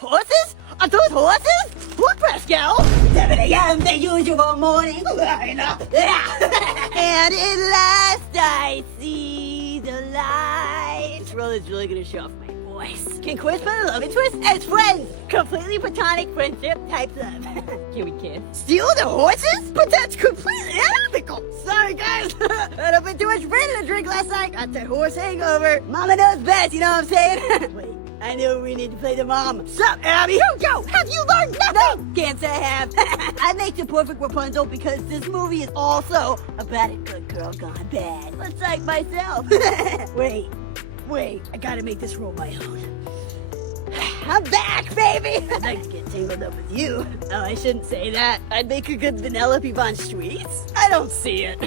Horses? Are those horses? What, Pascal? 7 a.m., the usual morning lineup. And at last I see the light. This role is really gonna show off my voice. Can Quiz put a love interest as friends? Completely platonic friendship type love. Can we kiss? Steal the horses? But that's completely unethical. Sorry, guys. I had too much bread in a drink last night. Got the horse hangover. Mama knows best, you know what I'm saying? Wait. I know we need to play the mom. Sup, Abby? Yo, have you learned nothing? No, can't say I have. I make the perfect Rapunzel because this movie is also about a good girl gone bad. Looks like myself. Wait, I gotta make this role my own. I'm back, baby! I'd like to get tangled up with you. Oh, I shouldn't say that. I'd make a good Vanellope Von Streets. I don't see it.